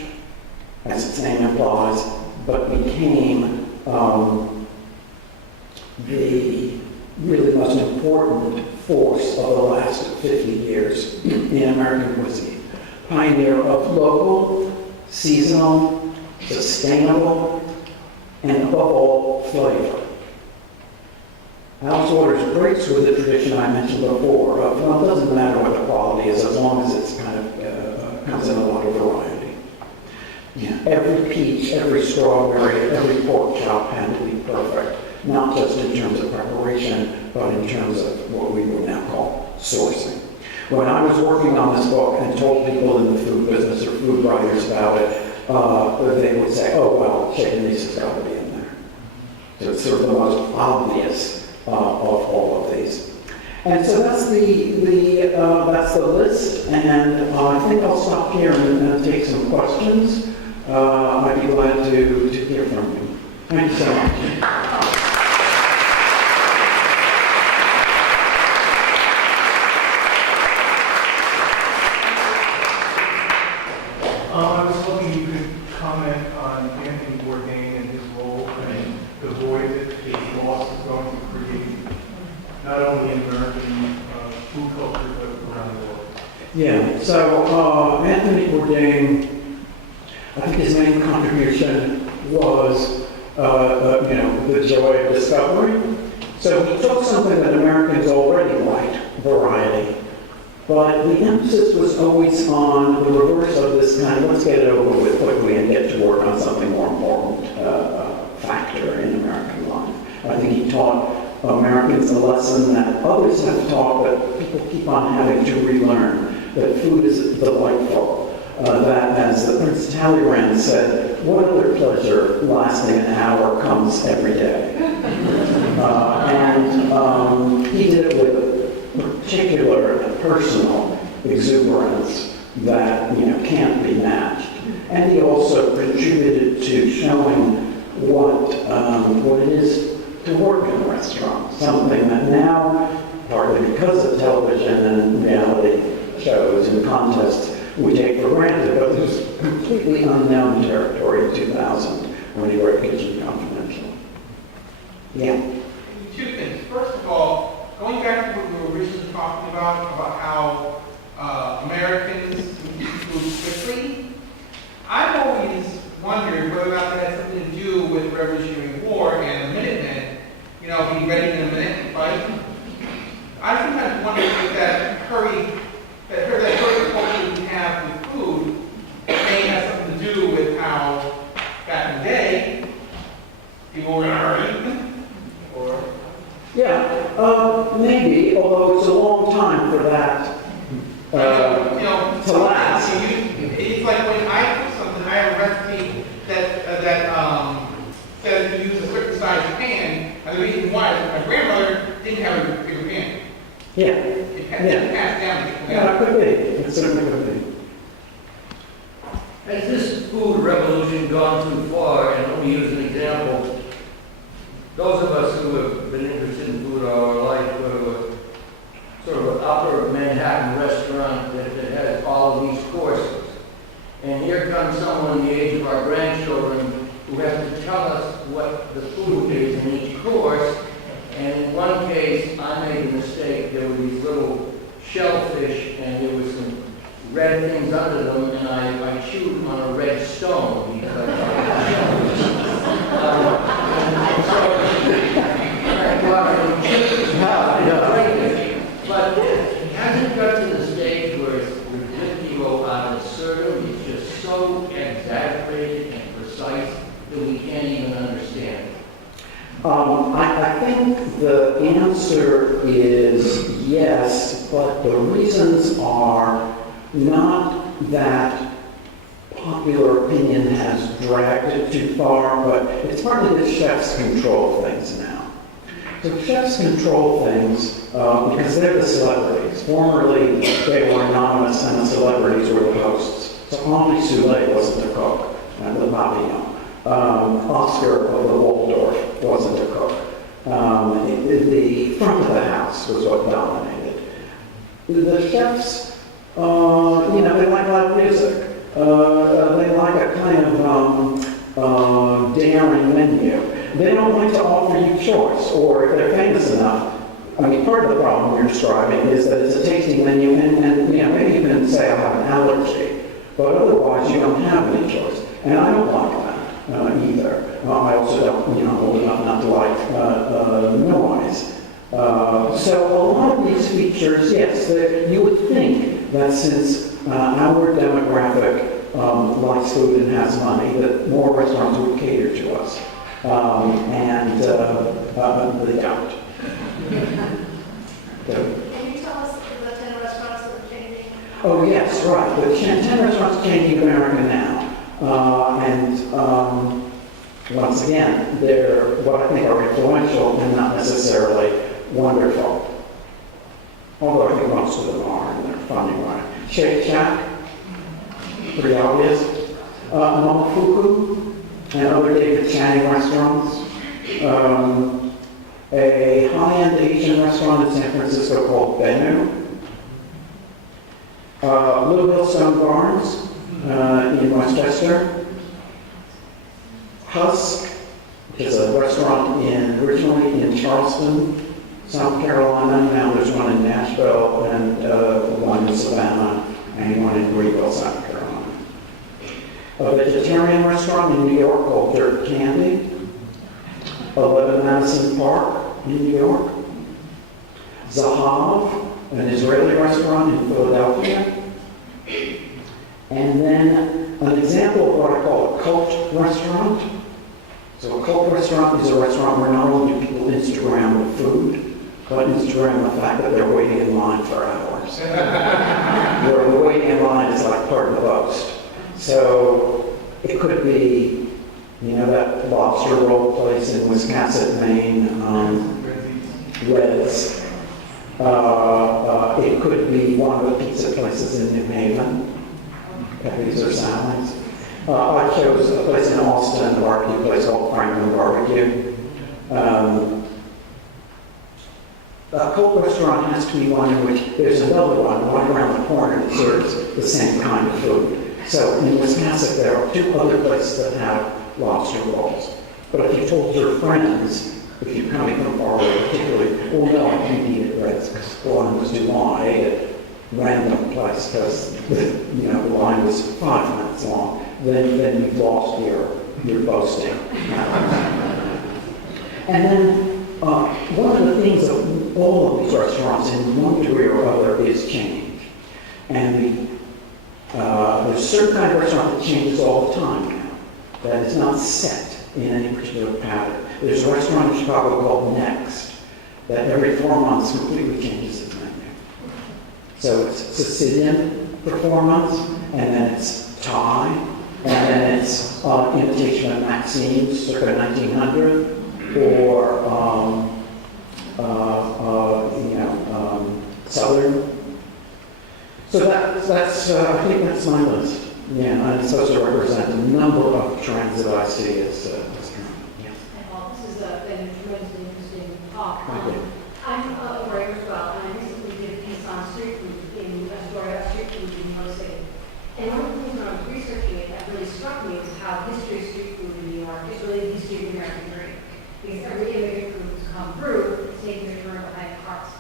as its name implies, but became the really most important force of the last 50 years in American cuisine. Pioneer of local, seasonal, sustainable, and above all, flavor. Alice Waters breaks with the tradition I mentioned before of, well, it doesn't matter what the quality is as long as it's kind of comes in a lot of variety. Yeah. Every peach, every strawberry, every pork chop had to be perfect, not just in terms of preparation, but in terms of what we would now call sourcing. When I was working on this book and told people in the food business or food writers about it, they would say, oh, well, Chez Panisse has got to be in there. So it's sort of the most obvious of all of these. And so that's that's the list, and I think I'll stop here and take some questions. I'd be glad to hear from you. Thank you so much. I was hoping you could comment on Anthony Bourdain and his role in the void that his loss is going to create, not only in American food culture, but around the world. Yeah, so Anthony Bourdain, I think his main contribution was, the joy of discovery. So he took something that Americans already liked, variety, but the emphasis was always on the reverse of this kind of let's get it over with quickly and get to work on something more important factor in American life. I think he taught Americans a lesson that others have taught, but people keep on having to relearn, that food is delightful. That, as the Prince Talleyrand said, what other pleasure lasting an hour comes every day? He did it with particular and personal exuberance that can't be matched. And he also contributed to showing what it is to work in a restaurant, something that now, partly because of television and reality shows and contests, we take for granted, but it was completely unknown territory in 2000 when he wrote Kitchen Confidential. Yeah. Two things. First of all, going back to what we were originally talking about how Americans eat food quickly, I've always wondered whether or not that had something to do with the Revolutionary War and the Minutemen, being ready in a minute to fight. I sometimes wonder if that hurry culture we have with food may have something to do with how back in the day people were in a hurry. Or maybe, although it's a long time for that to last. It's like when I cook something, I have a recipe that says to use a certain size pan, and the reason why is my grandmother didn't have a bigger pan. Yeah. It passed down. Yeah, it could be. It certainly could be. Has this food revolution gone too far? And let me use an example. Those of us who have been interested in food all our life go to a sort of an upper Manhattan restaurant that has all of these courses. And here comes someone the age of our grandchildren who has to tell us what the food is in each course. And in one case, I made a mistake. There were these little shellfish, and there was some red things under them, and I chewed on a red stone because I thought it was shellfish. I thought I would chew it, but it hasn't got to the stage where it's ridiculous ad absurdum. It's just so exaggerated and precise that we can't even understand think the answer is yes, but the reasons are not that popular opinion has dragged it too far, but it's partly that chefs control things now. So chefs control things because they're the celebrities. Formerly, they were anonymous and the celebrities were the hosts. So Henri Soulet wasn't a cook, and the Papillon. Oscar of the Waldorf wasn't a cook. The front of the house was what dominated. The chefs, they like loud music. They like a kind of daring menu. They don't like to offer you choice, or if they're famous enough. I mean, part of the problem you're describing is that it's a tasting menu, and maybe you can say I have an allergy, but otherwise you don't have any choice. And I don't like that either. I also don't, I'm old enough not to like noise. So a lot of these features, yes, you would think that since our demographic likes food and has money, that more restaurants would cater to us. And they don't. Can you tell us the 10 restaurants that are changing? Oh, yes, right. The 10 restaurants changing America now. Once again, they're what I think are influential and not necessarily wonderful. Although I think most of them are, and they're funny, right? Shake Shack, pretty obvious. Momofuku and other David Channing restaurants. A high-end Asian restaurant in San Francisco called Benu. Little Hill Stone Barns in Westchester. Husk, which is a restaurant originally in Charleston, South Carolina. Now there's one in Nashville and one in Savannah and one in Greenville, South Carolina. A vegetarian restaurant in New York called Dirt Candy. 11 Madison Park in New York. Zahav, an Israeli restaurant in Philadelphia. And then an example of what I call a cult restaurant. So a cult restaurant is a restaurant where not only do people Instagram the food, but Instagram the fact that they're waiting in line for hours. Where the waiting in line is like part of the boast. So it could be, that lobster roll place in Wiscasset, Maine, Reds. It could be one of the pizza places in New Haven, Pepe's or Sally's. I chose a place in Austin, a barbecue place called Franklin Barbecue. A cult restaurant has to be one in which there's another one right around the corner that serves the same kind of food. So in Wiscasset, there are 2 other places that have lobster rolls. But if you told your friends, if you're coming from far away particularly, well, no, I can't eat it, right? Because the line was too long. I ate it random place because the line was 5 minutes long. Then you've lost your boasting. And then one of the things of all of these restaurants in one degree or other is change. And there's a certain kind of restaurant that changes all the time now, that is not set in any particular pattern. There's a restaurant in Chicago called Next that every 4 months completely changes its menu. So it's Sicilian for 4 months, and then it's Thai, and then it's imitation of Maxine's circa 1900, or Southern. So that's I think that's my list. Yeah, and it's supposed to represent a number of trends that I see as current. Yeah. Well, this has been a tremendously interesting talk. Thank you. I'm a writer as well, and I recently did a piece on street food in Astoria, street food in New York City. And one of the things when I was researching it that really struck me was how history of street food in New York is really the history of the American dream. Because every immigrant group has come through, it's taken their turn behind the hearts.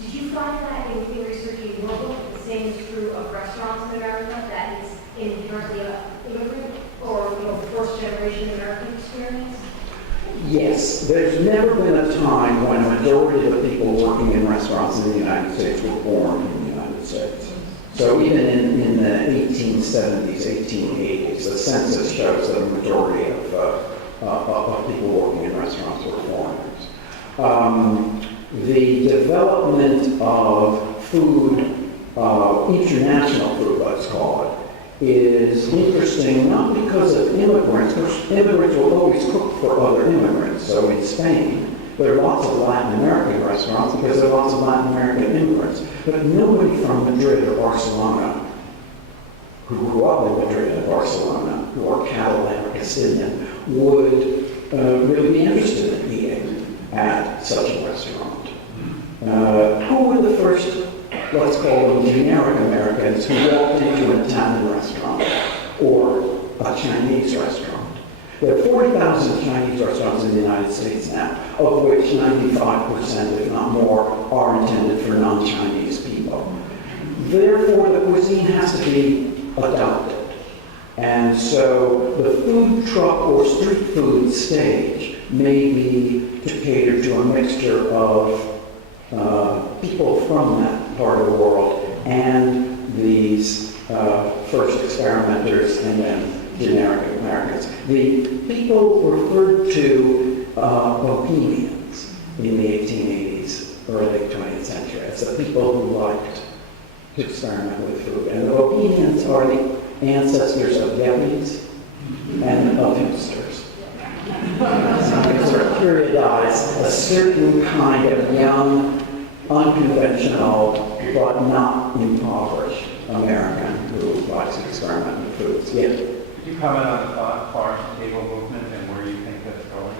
Did you find that in researching your book, the same is true of restaurants in America, that is inherently an immigrant or first generation American experience? Yes, there's never been a time when a majority of the people working in restaurants in the United States were born in the United States. So even in the 1870s, 1880s, the census shows that a majority of people working in restaurants were foreigners. The development of food, international food, let's call it, is interesting not because of immigrants, because immigrants will always cook for other immigrants. So in Spain, there are lots of Latin American restaurants because there are lots of Latin American immigrants. But nobody from Madrid or Barcelona who grew up in Madrid and Barcelona, who are Catalan or Castilian, would really be interested in eating at such a restaurant. Who were the first, let's call them generic Americans, who walked into an Italian restaurant or a Chinese restaurant? There are 40,000 Chinese restaurants in the United States now, of which 95%, if not more, are intended for non-Chinese people. Therefore, the cuisine has to be adopted. And so the food truck or street food stage may be to cater to a mixture of people from that part of the world and these first experimenters and then generic Americans. The people referred to Bohemians in the 1880s, early 20th century, as the people who liked to experiment with food. And the Bohemians are the ancestors of yuppies and of hipsters. They sort of periodize a certain kind of young, unconventional, but not impoverished American who likes to experiment with foods. Yeah. Could you comment on the farm-to-table movement and where you think that's going?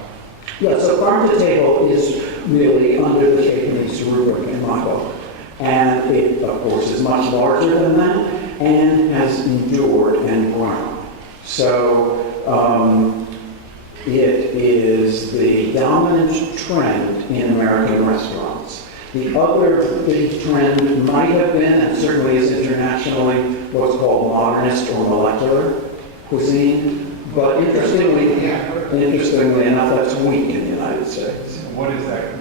Yeah, so farm-to-table is really under the Chez Panisse rubric in my book. And it, of course, is much larger than that and has endured and grown. So it is the dominant trend in American restaurants. The other big trend might have been, and certainly is internationally, what's called modernist or molecular cuisine. But interestingly enough, that's weak in the United States. What is that cuisine?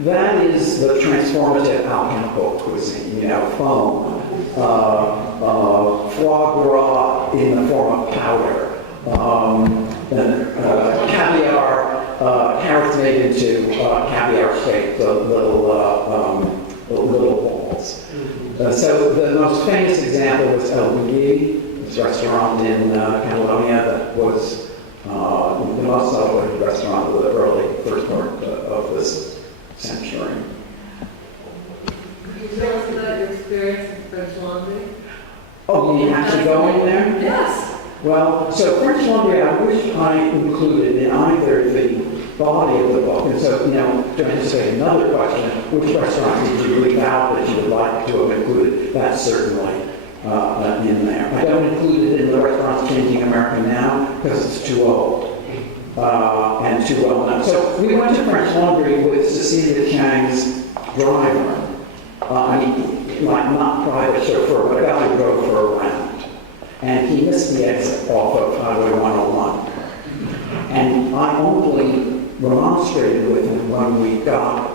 That is the transformative alchemical cuisine, you know, foam, foie gras in the form of powder, caviar, carrots made into caviar-shaped little balls. So the most famous example was this restaurant in Catalonia that was the most celebrated restaurant of the early first part of this century. Could you tell us about your experience in French Laundry? Oh, you mean actually going there? Yes. Well, so French Laundry, I wish I included in either the body of the book, and so, you know, to anticipate another question, which restaurant did you leave out that you would like to have included? That's certainly in there. I don't include it in the Restaurants Changing America Now because it's too old. And too well known. So we went to French Laundry with Cecilia Chang's driver. I mean, like not private chauffeur, but a guy who drove her around. And he missed the exit off of Highway 101. And I only remonstrated with him when we got,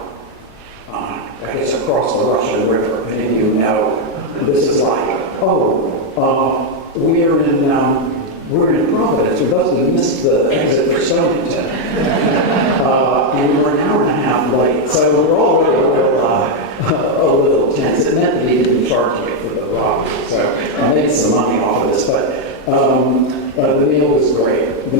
I guess, across the Russian River. And you know, this is like, we're in Providence. We missed the exit for Stonington. And we were an hour and a half late. So we were already a little tense. It meant that he didn't charge me for the robbery. So I made some money off of this. But the meal was great. But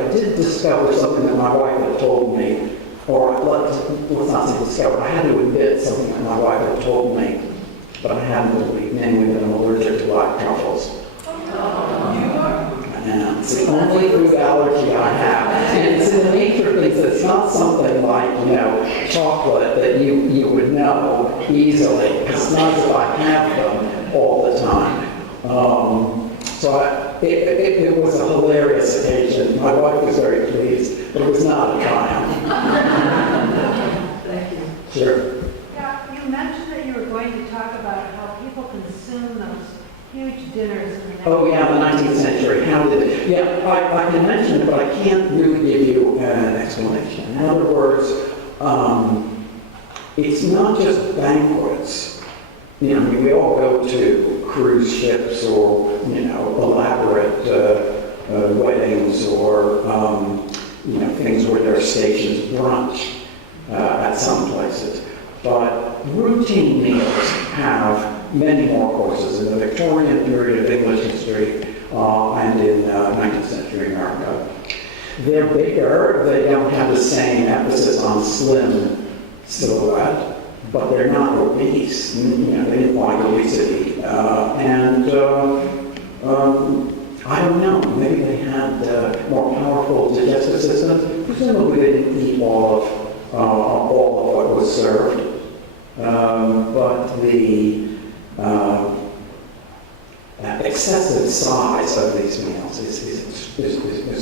I did discover something that my wife had told me, or let's not say discover, I had to admit something that my wife had told me, but I hadn't believed, namely that I'm allergic to black truffles. And it's the only food allergy I have. And it's in the nature of things. It's not something like, you know, chocolate that you would know easily. It's not as if I have them all the time. It was a hilarious occasion. My wife was very pleased, but it was not a triumph. Thank you. Sure. Yeah, you mentioned that you were going to talk about how people consume those huge dinners in the Oh yeah, the 19th century. How did it? Yeah, I can mention it, but I can't really give you an explanation. In other words, it's not just banquets. You know, we all go to cruise ships or, you know, elaborate weddings or, you know, things where there are stations, brunch. at some places. But routine meals have many more courses in the Victorian period of English history and in 19th century America. They're bigger, they don't have the same emphasis on slim silhouette, but they're not obese. You know, they didn't like obesity. I don't know, maybe they had more powerful digestive systems. Presumably they didn't eat all of what was served. But the excessive size of these meals is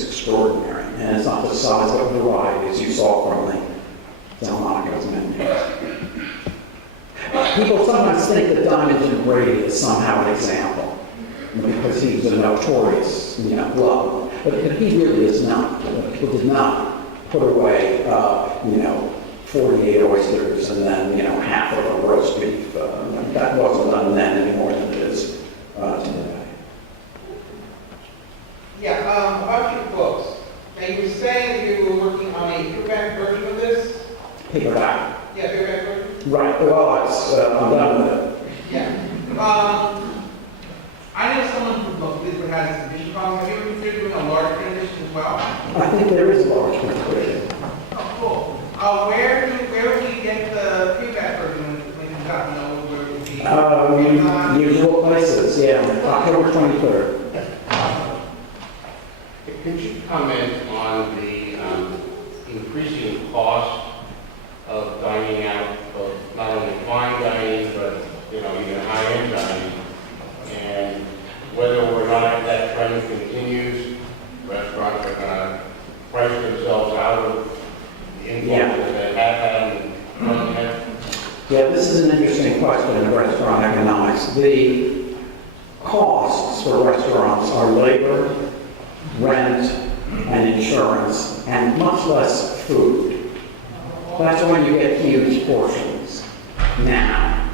extraordinary. And it's not the size but the variety, as you saw from the Delmonico's menu. People sometimes think that Diamond Brady is somehow an example, because he was a notorious, glutton. But he really is not. People did not put away, 48 oysters and then, half of a roast beef. That wasn't done then any more than it is today. Yeah, about your books. Now, you were saying that you were working on a paperback version of this? Paperback. Yeah, paperback version? Right. Well, I'm done with it. Yeah. I know someone who looked at this but has some vision problems. Have you ever considered doing a large transition as well? I think there is a large transition. Oh, cool. Where will you get the paperback version when it comes out? Where it will be? Usual places, yeah. October 23rd. Could you comment on the increasing cost of dining out, of not only fine dining, but even high-end dining, and whether or not that trend continues? Restaurants are going to price themselves out of the influence that they have had and had. Yeah, this is an interesting question in restaurant economics. The costs for restaurants are labor, rent, and insurance, and much less food. That's when you get huge portions. Now,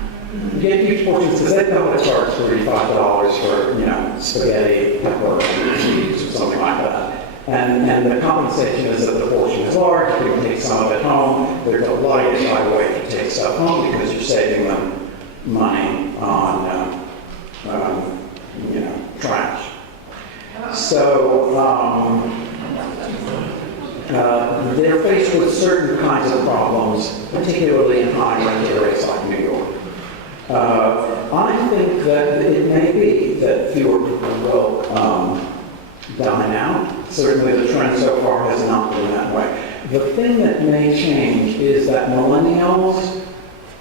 you get huge portions because they probably charge $35 for, spaghetti, pepper, cheese, or something like that. And the compensation is that the portion is large, you can take some of it home. They're delighted, by the way, to take stuff home because you're saving them money on, trash. So, they're faced with certain kinds of problems, particularly in high-rent areas like New York. I think that it may be that fewer people will dine out. Certainly the trend so far has not been that way. The thing that may change is that millennials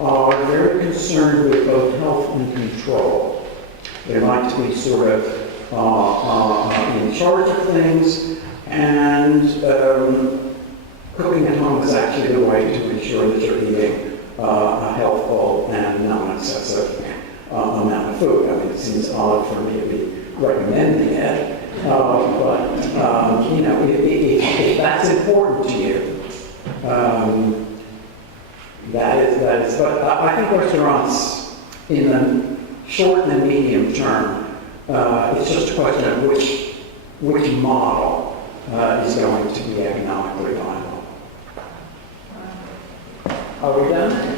are very concerned with both health and control. They like to be sort of in charge of things, and cooking at home is actually the way to ensure that you're eating a healthful and non-excessive amount of food. I mean, it seems odd for me to be recommending it, but if that's important to you, that is. But I think restaurants in the short and medium term, it's just a question of which model is going to be economically viable. Are we done?